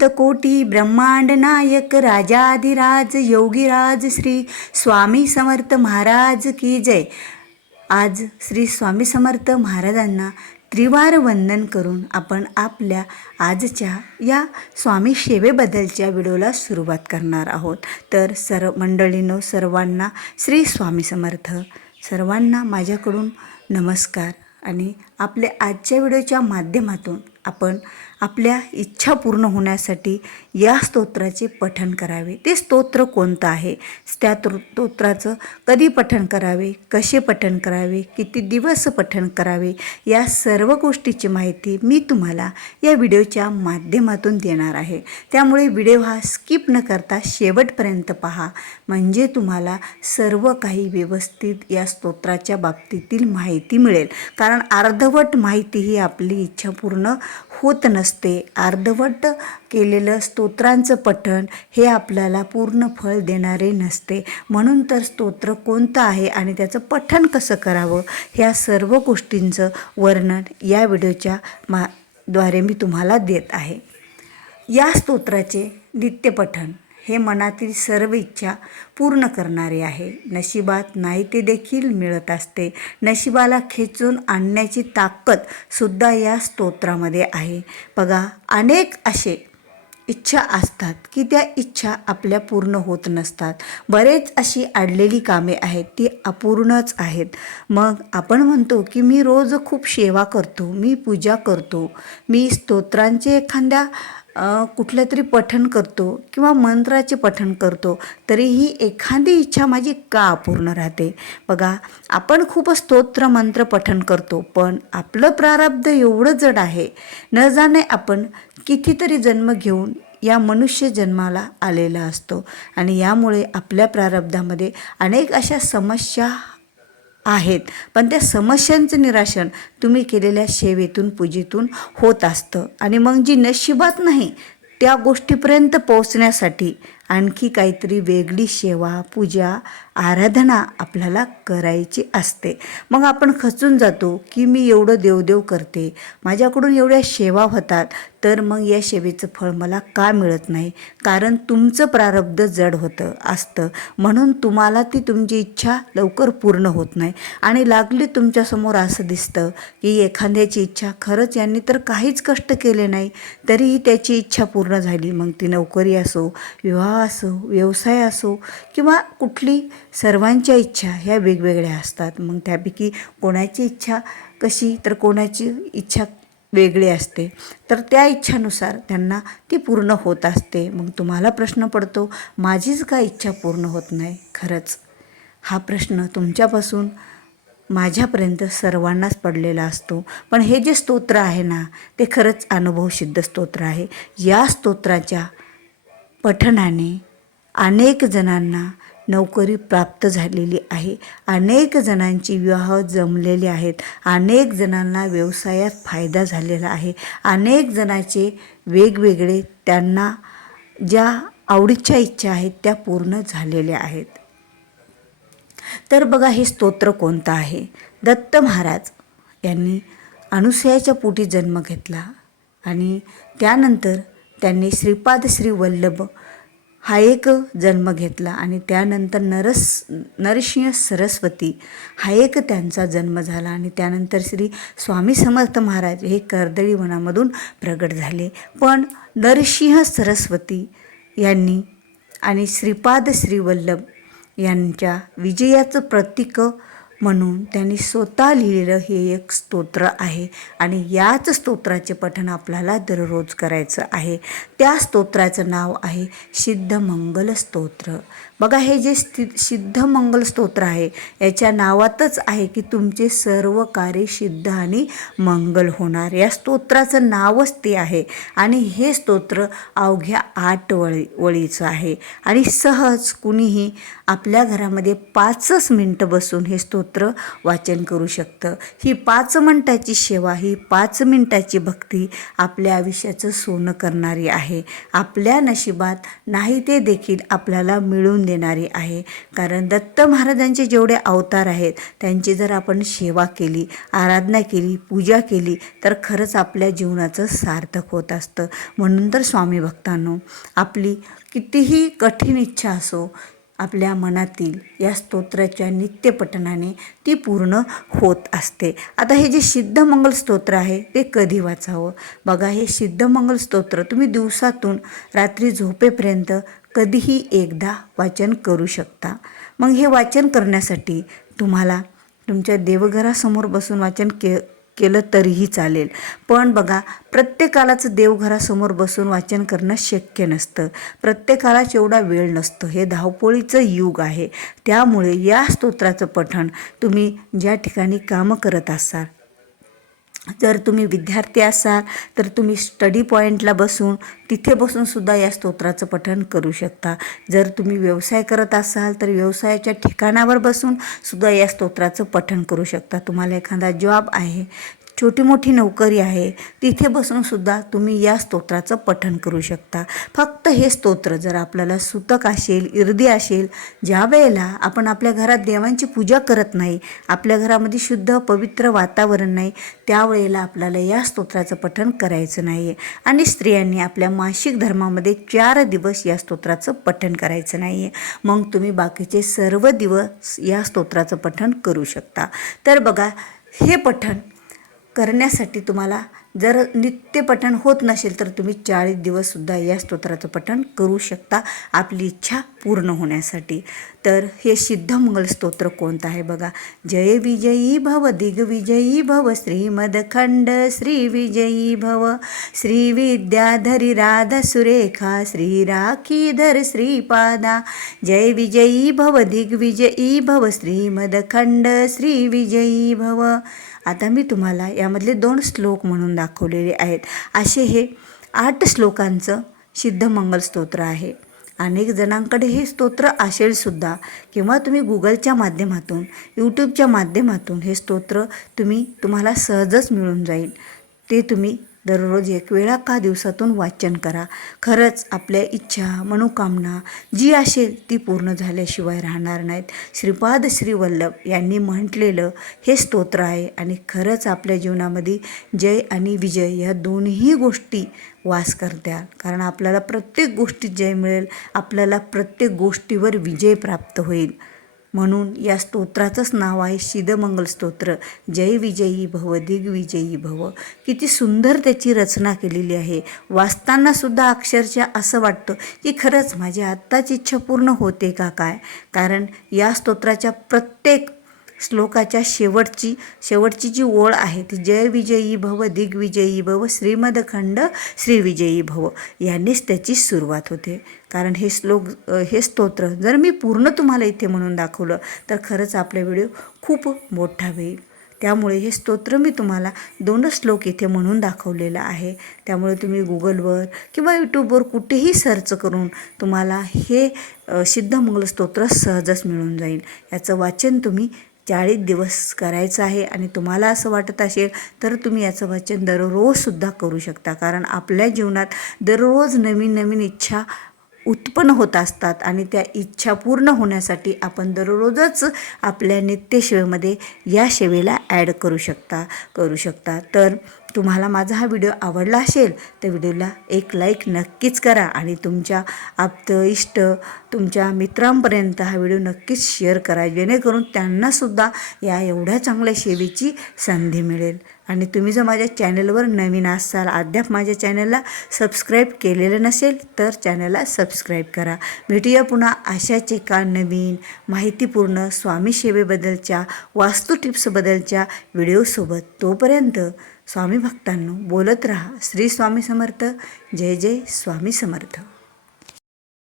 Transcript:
अनंत कोटी ब्रह्मांड नायक राजाधिराज योगीराज श्री स्वामी समर्थ महाराज की जय आज श्री स्वामी समर्थ महाराजांना त्रिवार वंदन करून आपण आपल्या आजच्या या स्वामी सेवेबद्दलच्या व्हिडिओला सुरुवात करणार आहोत तर सर्व मंडळीनो सर्वांना श्री स्वामी समर्थ सर्वांना माझ्याकडून नमस्कार आणि आपल्या आजच्या व्हिडिओच्या माध्यमातून आपण आपल्या इच्छा पूर्ण होण्यासाठी या स्तोत्राचे पठण करावे. ते स्तोत्र कोणतं आहे? त्या स्तोत्राचं कधी पठण करावे? कसे पठण करावे? किती दिवस पठण करावे? या सर्व गोष्टीची माहिती मी तुम्हाला या व्हिडिओच्या माध्यमातून देणार आहे. त्यामुळे व्हिडिओ हा स्किप न करता शेवटपर्यंत पहा. म्हणजे तुम्हाला सर्व काही व्यवस्थित या स्तोत्राच्या बाबतीतील माहिती मिळेल. कारण अर्धवट माहिती ही आपली इच्छा पूर्ण होत नसते. अर्धवट केलेलं स्तोत्रांचं पठण हे आपल्याला पूर्ण फळ देणारे नसते. म्हणून तर स्तोत्र कोणतं आहे आणि त्याचं पठण कसं करावं ह्या सर्व गोष्टींचं वर्णन या व्हिडिओच्या मा द्वारे मी तुम्हाला देत आहे. या स्तोत्राचे नित्यपठण हे मनातील सर्व इच्छा पूर्ण करणारे आहे. नशिबात नाही ते देखील मिळत असते. नशिबाला खेचून आणण्याची ताकदसुद्धा या स्तोत्रामध्ये आहे. बघा अनेक असे इच्छा असतात की त्या इच्छा आपल्या पूर्ण होत नसतात. बरेच अशी अडलेली कामे आहेत ती अपूर्णच आहेत. मग आपण म्हणतो की मी रोज खूप सेवा करतो मी पूजा करतो मी स्तोत्रांचे एखाद्या कुठलं तरी पठण करतो किंवा मंत्राचे पठण करतो तरीही एखादी इच्छा माझी का अपूर्ण राहते? बघा आपण खूप स्तोत्र मंत्र पठण करतो पण आपलं प्रारब्ध एवढं जड आहे न जाणे आपण कितीतरी जन्म घेऊन या मनुष्य जन्माला आलेला असतो. आणि यामुळे आपल्या प्रारब्धामध्ये अनेक अशा समस्या आहेत. पण त्या समस्यांचं निराशन तुम्ही केलेल्या सेवेतून पूजेतून होत असतं. आणि मग जी नशिबात नाही त्या गोष्टीपर्यंत पोहोचण्यासाठी आणखी काहीतरी वेगळी सेवा पूजा आराधना आपल्याला करायची असते. मग आपण खचून जातो की मी एवढं देवदेव करते. माझ्याकडून एवढ्या सेवा होतात. तर मग या सेवेचं फळ मला का मिळत नाही? कारण तुमचं प्रारब्ध जड होतं असतं. म्हणून तुम्हाला ती तुमची इच्छा लवकर पूर्ण होत नाही. आणि लागली तुमच्यासमोर असं दिसतं की एखाद्याची इच्छा खरंच यांनी तर काहीच कष्ट केले नाही तरीही त्याची इच्छा पूर्ण झाली. मग ती नोकरी असो विवाह असो व्यवसाय असो किंवा कुठली सर्वांच्या इच्छा ह्या वेगवेगळ्या असतात. मग त्यापैकी कोणाची इच्छा कशी? तर कोणाची इच्छा वेगळी असते. तर त्या इच्छानुसार त्यांना ती पूर्ण होत असते. मग तुम्हाला प्रश्न पडतो माझीच का इच्छा पूर्ण होत नाही? खरंच. हा प्रश्न तुमच्यापासून माझ्यापर्यंत सर्वांनाच पडलेला असतो. पण हे जे स्तोत्र आहे ना ते खरंच अनुभवसिद्ध स्तोत्र आहे. या स्तोत्राच्या पठणाने अनेक जणांना नोकरी प्राप्त झालेली आहे. अनेक जणांची विवाह जमलेले आहेत. अनेक जणांना व्यवसायात फायदा झालेला आहे. अनेक जणांचे वेगवेगळे त्यांना ज्या आवडीच्या इच्छा आहेत त्या पूर्ण झालेल्या आहेत. तर बघा हे स्तोत्र कोणतं आहे? दत्त महाराज यांनी अनुसयाच्या पोटी जन्म घेतला आणि त्यानंतर त्यांनी श्रीपाद श्री वल्लभ हा एक जन्म घेतला आणि त्यानंतर नरस नरसिंह सरस्वती हा एक त्यांचा जन्म झाला आणि त्यानंतर श्री स्वामी समर्थ महाराज हे कर्दळी वनामधून प्रगट झाले. पण नरसिंह सरस्वती यांनी आणि श्रीपाद श्रीवल्लभ यांच्या विजयाचं प्रतीक म्हणून त्यांनी स्वतः लिहिलेलं हे एक स्तोत्र आहे. आणि याच स्तोत्राचे पठण आपल्याला दररोज करायचं आहे. त्या स्तोत्राचं नाव आहे सिद्ध मंगल स्तोत्र बघा हे जे स्थि सिद्ध मंगल स्तोत्र आहे याच्या नावातच आहे की तुमचे सर्व कार्य सिद्ध आणि मंगल होणार. या स्तोत्राचं नावच ते आहे आणि हे स्तोत्र अवघ्या आठ वळी वळीचं आहे. आणि सहज कुणीही आपल्या घरामध्ये पाचच मिनटं बसून हे स्तोत्र वाचन करू शकतं. ही पाच मिनटाची सेवा ही पाच मिनटाची भक्ती आपल्या आयुष्याचं सोनं करणारी आहे. आपल्या नशिबात नाही ते देखील आपल्याला मिळून देणारी आहे. कारण दत्त महाराजांचे जेवढे अवतार आहेत त्यांची जर आपण सेवा केली आराधना केली पूजा केली तर खरंच आपल्या जीवनाचं सार्थक होत असतं. म्हणून तर स्वामी भक्तांनो आपली कितीही कठीण इच्छा असो आपल्या मनातील या स्तोत्राच्या नित्यपठनाने ती पूर्ण होत असते. आता हे जे सिद्धमंगल स्तोत्र आहे ते कधी वाचावं? बघा हे सिद्धमंगल स्तोत्र तुम्ही दिवसातून रात्री झोपेपर्यंत कधीही एकदा वाचन करू शकता. मग हे वाचन करण्यासाठी तुम्हाला तुमच्या देवघरासमोर बसून वाचन के केलं तरीही चालेल. पण बघा प्रत्येकालाच देवघरासमोर बसून वाचन करणं शक्य नसतं. प्रत्येकालाच एवढा वेळ नसतो हे धावपोळीचं युग आहे. त्यामुळे या स्तोत्राचं पठण तुम्ही ज्या ठिकाणी कामं करत असाल जर तुम्ही विद्यार्थी असाल तर तुम्ही स्टडी पॉईंटला बसून तिथे बसून सुद्धा या स्तोत्राचं पठण करू शकता. जर तुम्ही व्यवसाय करत असाल तर व्यवसायाच्या ठिकाणावर बसून सुद्धा या स्तोत्राचं पठण करू शकता. तुम्हाला एखादा जॉब आहे छोटी मोठी नोकरी आहे तिथे बसूनसुद्धा तुम्ही या स्तोत्राचं पठण करू शकता. फक्त हे स्तोत्र जर आपल्याला सुतक असेल इर्दी असेल ज्या वेळेला आपण आपल्या घरात देवांची पूजा करत नाही आपल्या घरामध्ये शुद्ध पवित्र वातावरण नाही त्यावेळेला आपल्याला या स्तोत्राचं पठण करायचं नाही आहे आणि स्त्रियांनी आपल्या मासिक धर्मामध्ये चार दिवस या स्तोत्राचं पठण करायचं नाही आहे मग तुम्ही बाकीचे सर्व दिवस या स्तोत्राचं पठण करू शकता. तर बघा हे पठण करण्यासाठी तुम्हाला जर नित्य पठण होत नसेल तर तुम्ही चाळीस दिवससुद्धा या स्तोत्राचं पठण करू शकता आपली इच्छा पूर्ण होण्यासाठी. तर हे सिद्धमंगल स्तोत्र कोणतं आहे बघा? जय विजयी भव दिग्विजयी भव श्रीमदखंड श्री विजयी भव. श्री विद्याधरी राधा सुरेखा श्री राखीधर श्रीपादा. जय विजयी भव दिग्विजयी भव श्रीमदखंड श्री विजयी भव. आता मी तुम्हाला यामधले दोन श्लोक म्हणून दाखवलेले आहेत. असे हे आठ श्लोकांचं सिद्धमंगल स्तोत्र आहे. अनेक जणांकडे हे स्तोत्र असेलसुद्धा किंवा तुम्ही गुगलच्या माध्यमातून यूट्यूबच्या माध्यमातून हे स्तोत्र तुम्ही तुम्हाला सहजच मिळून जाईल. ते तुम्ही दररोज एक वेळा का दिवसातून वाचन करा. खरंच आपल्या इच्छा मनोकामना जी असेल ती पूर्ण झाल्याशिवाय राहणार नाहीत. श्रीपाद श्रीवल्लभ यांनी म्हटलेलं हे स्तोत्र आहे आणि खरंच आपल्या जीवनामध्ये जय आणि विजय या दोन्ही गोष्टी वास करत्या. कारण आपल्याला प्रत्येक गोष्टीत जय मिळेल आपल्याला प्रत्येक गोष्टीवर विजय प्राप्त होईल. म्हणून या स्तोत्राचंच नाव आहे शिदमंगल स्तोत्र. जय विजयी भव दिग्विजयी भव. किती सुंदर त्याची रचना केलेली आहे. वाचताना सुद्धा अक्षरशः असं वाटतं की खरंच माझी आत्ताच इच्छा पूर्ण होते का काय? कारण या स्तोत्राच्या प्रत्येक श्लोकाच्या शेवटची शेवटची जी ओळ आहे ती जय विजयी भव दिग्विजयी भव श्रीमदखंड श्रीविजयी भव यांनीच त्याची सुरुवात होते. कारण हे श्लोक हे स्तोत्र जर मी पूर्ण तुम्हाला इथे म्हणून दाखवलं तर खरंच आपला व्हिडिओ खूप मोठा होईल. त्यामुळे हे स्तोत्र मी तुम्हाला दोनच श्लोक इथे म्हणून दाखवलेलं आहे. त्यामुळे तुम्ही गुगलवर किंवा यूट्यूबवर कुठेही सर्च करून तुम्हाला हे सिद्धमंगल स्तोत्र सहजच मिळून जाईल. याचं वाचन तुम्ही चाळीस दिवस करायचं आहे आणि तुम्हाला असं वाटत असेल तर तुम्ही याचं वाचन दररोजसुद्धा करू शकता. कारण आपल्या जीवनात दररोज नवीन नवीन इच्छा उत्पन्न होत असतात आणि त्या इच्छा पूर्ण होण्यासाठी आपण दररोजच आपल्या नित्यसेवेमध्ये या सेवेला ॲड करू शकता करू शकता. तर तुम्हाला माझा हा व्हिडिओ आवडला असेल तर व्हिडिओला एक लाईक नक्कीच करा आणि तुमच्या आप्त इष्ट तुमच्या मित्रांपर्यंत हा व्हिडिओ नक्कीच शेअर करा जेणेकरून त्यांनासुद्धा या एवढ्या चांगल्या सेवेची संधी मिळेल. आणि तुम्ही जर माझ्या चॅनलवर नवीन असाल अद्याप माझ्या चॅनलला सबस्क्राईब केलेलं नसेल तर चॅनलला सबस्क्राईब करा. भेटूया पुन्हा अशाच एका नवीन माहितीपूर्ण स्वामी सेवेबद्दलच्या वास्तू टिप्सबद्दलच्या व्हिडिओसोबत. तोपर्यंत स्वामी भक्तांनो बोलत राहा. श्री स्वामी समर्थ. जय जय स्वामी समर्थ.